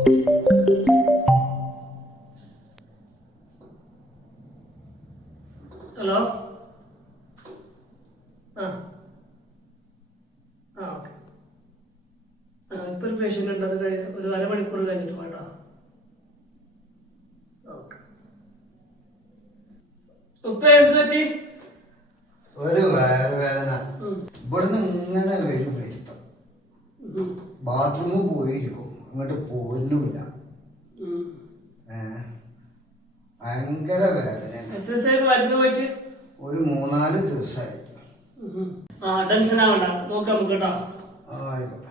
Hello. ആ ആ okay. ഇപ്പോൾ ഒരു പേഷ്യൻ്റ് ഉണ്ട്, അത് ഒരു അരമണിക്കൂർ കഴിഞ്ഞിട്ട് വേണ്ട. ഓക്കെ. ഉപ്പ എന്ത് പറ്റി? ഒരു വയറുവേദന ഇവിടുന്ന് ഇങ്ങനെ വരും വരുത്തം. ബാത്റൂമിൽ പോയിരിക്കും, ഇങ്ങോട്ട് പോരുന്നില്ല. ഭയങ്കര വേദന. എത്ര ദിവസമായി മരുന്ന് പോയിട്ട്? ഒരു 3-4 ദിവസമായി. ടെൻഷൻ ആവണ്ട, നോക്കാം നമുക്ക് കേട്ടോ. ആയിക്കോട്ടെ.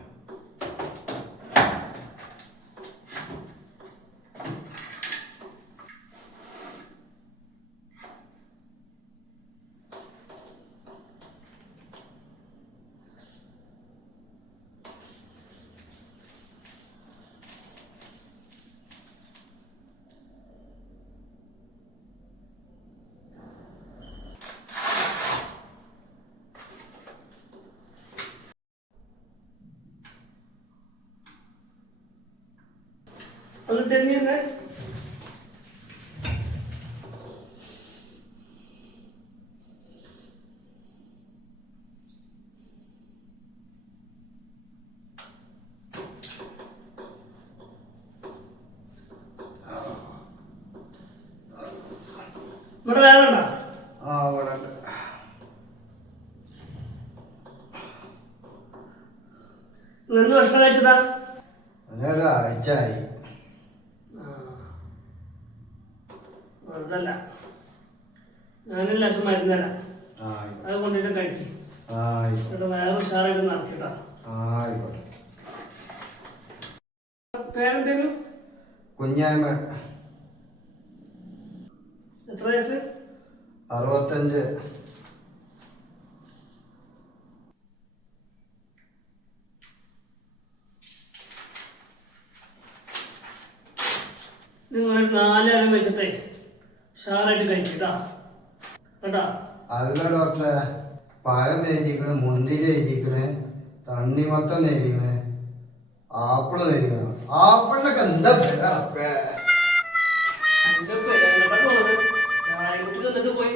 ഒന്ന് തിരിഞ്ഞിരുന്നേ. ഇവിടെ വേറെ ഉണ്ടോ? ഇവിടെ ഉണ്ട്. നിന്ന് ഭക്ഷണം കഴിച്ചതാ? ഒരാഴ്ചയായി. അതല്ല, ഞാനും ലക്ഷം മരുന്ന് തരാം, അത് കൊണ്ടിട്ട് കഴിക്കും. വേറെ ഉഷാറായിട്ട് നടക്കിട്ടാ. പേരെന്തേലും? കുഞ്ഞായ്മ. എത്ര വയസ്സ്? 65. നിങ്ങൾ 4 നേരം വെച്ചിട്ടേ ഉഷാറായിട്ട് കഴിക്കട്ടാ കേട്ടാ. അല്ല ഡോക്ടറെ, പഴം എഴുതിക്കണ്, മുന്തിരി എഴുതിക്കണ്, തണ്ണിമത്തം എഴുതിക്കണ്, ആപ്പിള് എഴുതിക്കണം. ആപ്പിളിനൊക്കെ എന്താ പേരപ്പേ? പോയി.